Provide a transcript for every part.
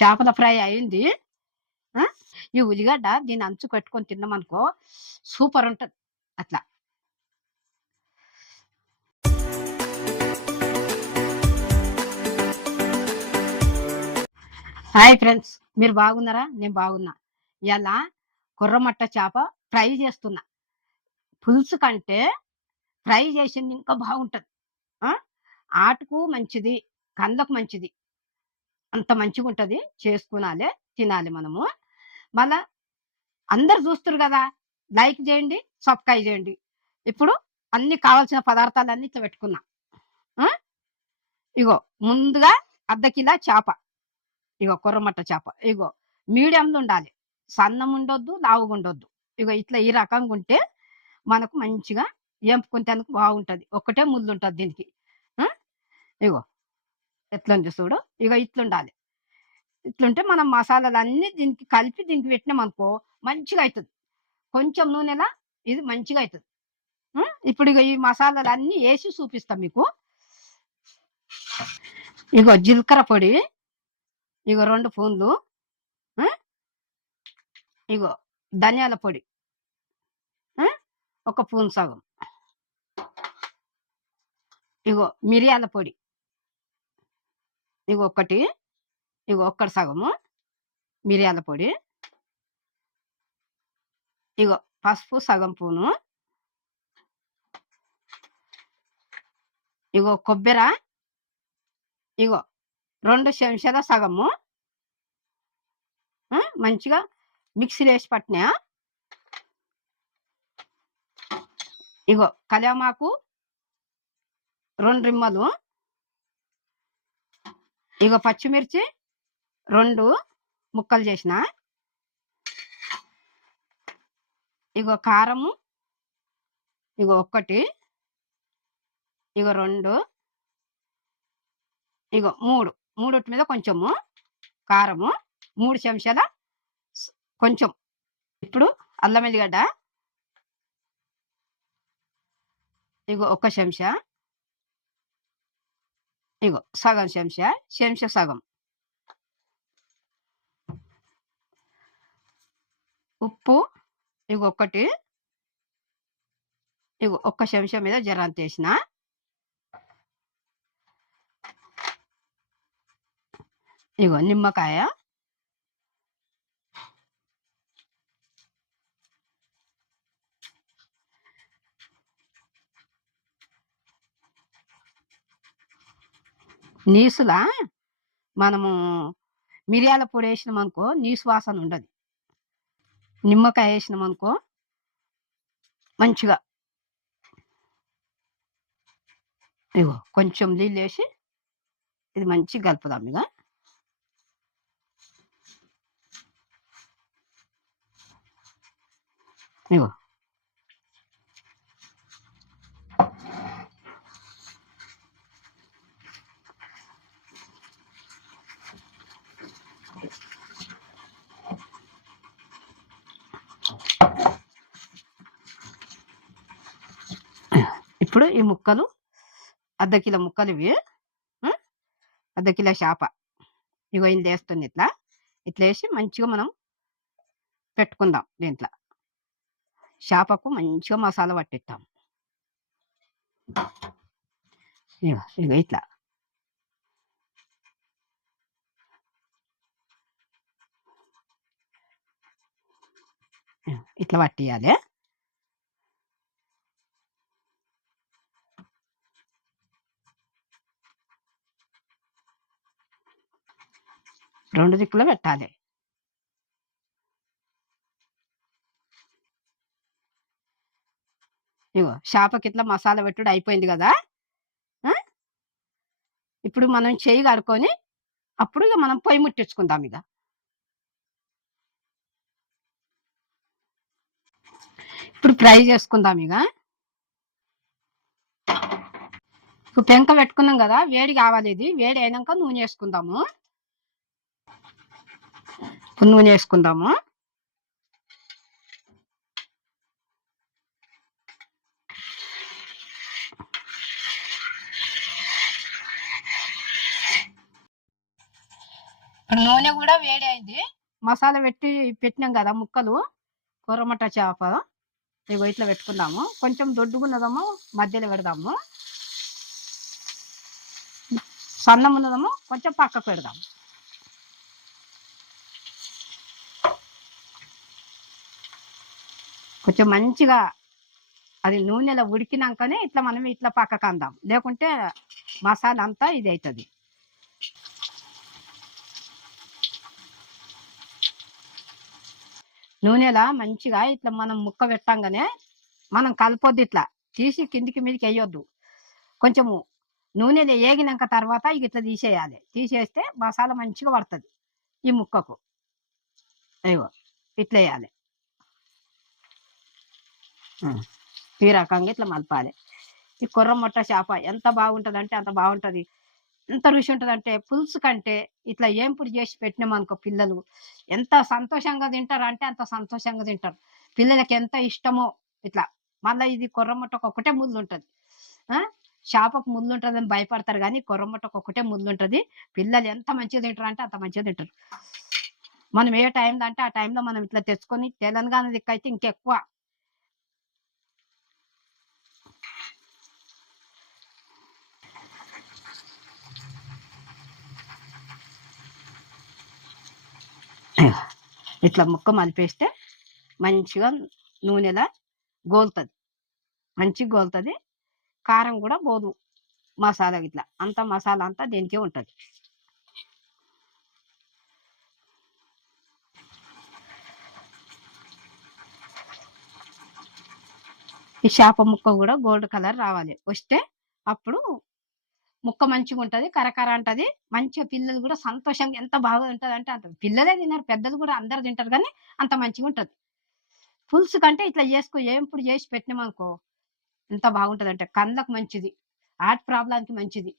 చేపల ఫ్రై అయింది. ఆ! ఈ ఉల్లిగడ్డ దీని అంచు పెట్టుకొని తిన్నామనుకో సూపర్ ఉంటది. అట్లా. Hi friends. మీరు బాగున్నారా? నేను బాగున్నా. ఇయాల కొర్రమట్ట చేప ఫ్రై చేస్తున్నా. పులుసు కంటే ఫ్రై చేసింది ఇంకా బాగుంటది. ఆ! ఆటుకు మంచిది, కందకు మంచిది. అంత మంచిగుంటది. చేసుకునాలే, తినాలి మనము. మళ్ళా అందరూ జూస్తుర్రు గదా! లైక్ జేయండి, సబ్‌స్క్రైబ్ జేయండి. ఇప్పుడు అన్ని కావాల్సిన పదార్థాలన్నీ ఇట్లా పెట్టుకున్నా. ఆ! ఇగో ముందుగా అర్ధ కిలా చేప. ఇగో కొర్రమట్ట చేప. ఇగో మీడియంలో ఉండాలి. సన్నముండొద్దు, లావుగుండొద్దు. ఇగో ఇట్లా ఈ రకంగుంటే మనకు మంచిగా ఏంపుకుంటేందుకు బాగుంటది. ఒక్కటే ముళ్ళుంటది దీనికి. ఆ! ఇగో ఎట్లుంది చూడు. ఇగో ఇట్లుండాలి. ఇట్లుంటే మనం మసాలాలన్నీ దీనికి కలిపి దీనికి పెట్టినామనుకో మంచిగా అయితది. కొంచెం నూనెలా ఇది మంచిగా అయితది. ఇప్పుడు ఇగ ఈ మసాలాలన్నీ ఏసి చూపిస్తా మీకు. ఇగో జీలకర్ర పొడి, ఇగో 2 స్పూన్లు. ఆ! ఇగో ధనియాల పొడి. ఆ! ఒక స్పూన్ సగం. ఇగో మిరియాల పొడి. ఇగో ఒకటి, ఇగో ఒక్కటి సగము మిరియాల పొడి. ఇగో పసుపు సగం స్పూను. ఇగో కొబ్బెర, ఇగో 2 చెంచాల సగము. మంచిగా మిక్సీలో ఏసి పట్టినా. ఇగో కళ్యామాకు 2 రిమ్మలు. ఇగో పచ్చిమిర్చి 2 ముక్కలు చేసిన. ఇగో కారము, ఇగో ఒకటి, ఇగో 2, ఇగో 3. మూడిటి మీద కొంచెము కారము, 3 చెంచాల కొంచెం. ఇప్పుడు అల్లం ఎల్లిగడ్డ, ఇగో ఒక చెంచా, ఇగో సగం చెంచా, చెంచా సగం. ఉప్పు, ఇగో ఒకటి, ఇగో ఒక్క చెంచా మీద జరంత వేసిన. ఇగో నిమ్మకాయ, నీసులా మనము మిరియాల పొడి వేసినామనుకో నీసు వాసన ఉండదు. నిమ్మకాయ వేసినామనుకో మంచిగా. ఇగో కొంచెం నీళ్ళు వేసి ఇది మంచిగా కలుపుదాం ఇక. ఇగో ఇప్పుడు ఈ ముక్కలు అర్ధ కిలో ముక్కలు ఇవి. అర్ధ కిలో చేప ఇగో ఇంత వేస్తుంది. ఇట్లా ఇట్లా వేసి మంచిగా మనం పెట్టుకుందాం. దీంట్లో చేపకు మంచిగా మసాలా పట్టిస్తాం. ఇగో ఇగో ఇట్లా ఇట్లా పట్టియాలి. రెండు దిక్కులు పెట్టాలి. ఇగో చేపకి ఇట్లా మసాలా పెట్టుడు అయిపోయింది కదా. ఇప్పుడు మనం చెయ్యి కడుక్కొని అప్పుడు ఇక మనం పొయ్యి ముట్టించుకుందాం. ఇక ఇప్పుడు ఫ్రై చేసుకుందాం. ఇక ఇప్పుడు పెంక పెట్టుకున్నాం కదా, వేడి కావాలి. ఇది వేడి అయినాక నూనె వేసుకుందాము. ఇప్పుడు నూనె వేసుకుందాము. ఇప్పుడు నూనె కూడా వేడి అయింది. మసాలా పెట్టినాం కదా ముక్కలు, కొర్రమట్ట చేప. ఇగో ఇట్లా పెట్టుకుందాము. కొంచెం దొడ్డుగున్నదేమో మధ్యలో పెడదాము, సన్నం ఉన్నదేమో కొంచెం పక్కకు పెడదాము. కొంచెం మంచిగా అది నూనెలో ఉడికినాకనే ఇట్లా మనం ఇట్లా పక్కకు అందాం, లేకుంటే మసాలా అంతా ఇది అవుతుంది. నూనెలా మంచిగా ఇట్లా మనం ముక్క పెట్టంగానే మనం కలపొద్దు, ఇట్లా తీసి కిందికి మీదకి వేయొద్దు. కొంచెము నూనెలో ఏగినాక తర్వాత ఇక ఇట్లా తీసేయాలి. తీసేస్తే మసాలా మంచిగా పడుతుంది ఈ ముక్కకు. అయ్యో ఇట్లా వేయాలి. ఈ రకంగా ఇట్లా మలపాలి. ఈ కొర్రమొట్ట చేప ఎంత బాగుంటుంది అంటే అంత బాగుంటుంది. ఎంత రుచి ఉంటుంది అంటే పులుసు కంటే ఇట్లా ఏంపుడు చేసి పెట్టినామనుకో పిల్లలు ఎంత సంతోషంగా తింటారు అంటే అంత సంతోషంగా తింటారు. పిల్లలకి ఎంత ఇష్టమో ఇట్లా. మళ్ళీ ఇది కొర్రమొట్టకు ఒకటే ముళ్ళు ఉంటుంది. చేపకు ముళ్ళు ఉంటుంది అని భయపడతారు, కానీ కొర్రమొట్టకు ఒకటే ముళ్ళు ఉంటుంది. పిల్లలు ఎంత మంచిగా తింటారు అంటే అంత మంచిగా తింటారు. మనం ఏ టైంలో అంటే ఆ టైంలో మనం ఇట్లా తెచ్చుకొని తెలంగాణ దిక్కైతే ఇంకెక్కువ. ఇట్లా ముక్క మలిపేస్తే మంచిగా నూనెలా గోలుతుంది, మంచిగా గోలుతుంది. కారం కూడా పోదు, మసాలా ఇట్లా అంత మసాలా అంతా దీనికే ఉంటుంది. ఈ చేప ముక్క కూడా గోల్డ్ కలర్ రావాలి, వస్తే అప్పుడు ముక్క మంచిగా ఉంటుంది, కరకర అంటది. మంచిగా పిల్లలు కూడా సంతోషంగా ఎంత బాగా ఉంటుంది అంటే అంత. పిల్లలే తిన్నారు, పెద్దలు కూడా అందరు తింటారు, కానీ అంత మంచిగా ఉంటుంది. పులుసు కంటే ఇట్లా ఏంపుడు చేసి పెట్టినామనుకో ఎంత బాగుంటుంది అంటే కళ్ళకు మంచిది, హార్ట్ ప్రాబ్లంకి మంచిది.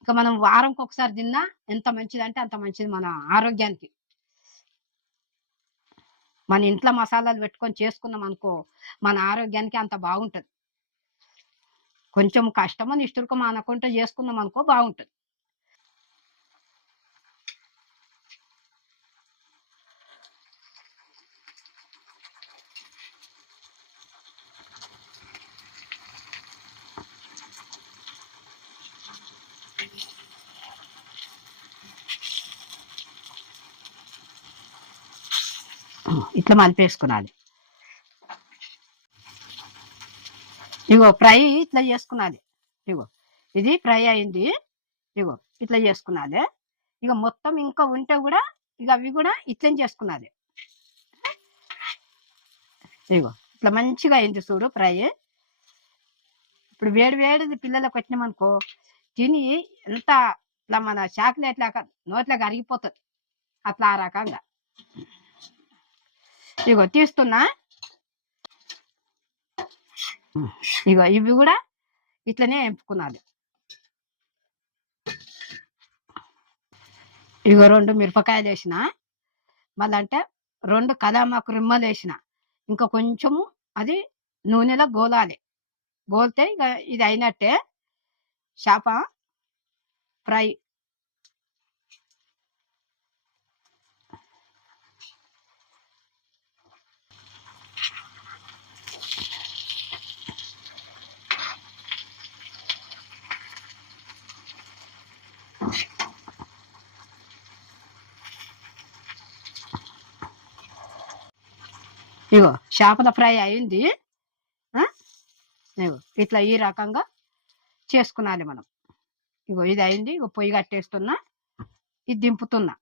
ఇంకా మనం వారంకి ఒకసారి తిన్నా ఎంత మంచిది అంటే అంత మంచిది మన ఆరోగ్యానికి. మన ఇంట్లో మసాలాలు పెట్టుకొని చేసుకున్నాం అనుకో మన ఆరోగ్యానికి అంత బాగుంటుంది. కొంచెం కష్టమని ఇష్టం అనుకుంటే చేసుకున్నాం అనుకో బాగుంటుంది. ఇట్లా మలిపేసుకున్నది. ఇగో ఫ్రై ఇట్లా చేసుకున్నది. ఇగో ఇది ఫ్రై అయింది. ఇగో ఇట్లా చేసుకున్నది. ఇక మొత్తం ఇంకా ఉంటే కూడా ఇక అవి కూడా ఇట్లా చేసుకున్నది. ఇగో ఇట్లా మంచిగా అయింది చూడు ఫ్రై. ఇప్పుడు వేడి వేడిది పిల్లలకు వచ్చినామనుకో తిని ఎంత ఇట్లా మన చాక్లెట్ లాగా నోట్లోకి అరిగిపోతుంది అట్లా. ఆ రకంగా ఇగో తీస్తున్నా. ఇగో ఇవి కూడా ఇట్లనే ఎంపుకున్నది. ఇగో 2 మిరపకాయలు వేసిన, మళ్ళీ అంటే 2 కలామాకు రిమ్మలు వేసిన. ఇంకా కొంచెము అది నూనెలో గోలాలి. గోలితే ఇక ఇది అయినట్టే చేప ఫ్రై. ఇగో చేపల ఫ్రై అయింది. ఇగో ఇట్లా ఈ రకంగా చేసుకున్నాలి మనం. ఇగో ఇది అయింది. ఇగో పొయ్యి కట్టేస్తున్నా, ఇది దింపుతున్నా.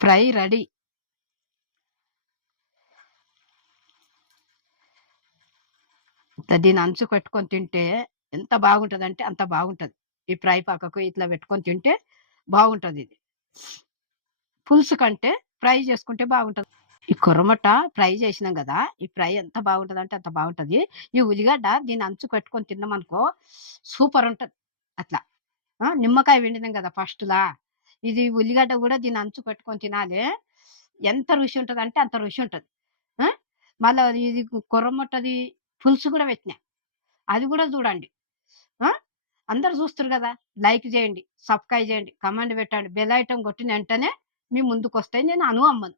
Fry ready. ఇట్లా దీని అంచు పెట్టుకొని తింటే ఎంత బాగుంటుంది అంటే అంత బాగుంటుంది. ఈ ఫ్రై పక్కకు ఇట్లా పెట్టుకొని తింటే బాగుంటుంది. ఇది పులుసు కంటే ఫ్రై చేసుకుంటే బాగుంటుంది. ఈ కొర్రమట్ట ఫ్రై చేసినాం కదా, ఈ ఫ్రై ఎంత బాగుంటుంది అంటే అంత బాగుంటుంది. ఈ ఉల్లిగడ్డ దీని అంచు పెట్టుకొని తిన్నామనుకో సూపర్ ఉంటుంది అట్లా. నిమ్మకాయ పిండినాం కదా ఫస్ట్లా, ఇది ఉల్లిగడ్డ కూడా దీని అంచు పెట్టుకొని తినాలి. ఎంత రుచి ఉంటుంది అంటే అంత రుచి ఉంటుంది. మళ్ళీ ఇది కొర్రమట్టది పులుసు కూడా పెట్టినా. అది గూడా జూడండి. ఆ! అందరూ జూస్తుర్రు గదా! లైక్ జేయండి, సబ్‌స్క్రైబ్ జేయండి, కామెంట్ పెట్టండి. బెల్ ఐటెమ్ కొట్టిన ఎంటనే మీ ముందుకొస్తాయి. నేను అమ్మను.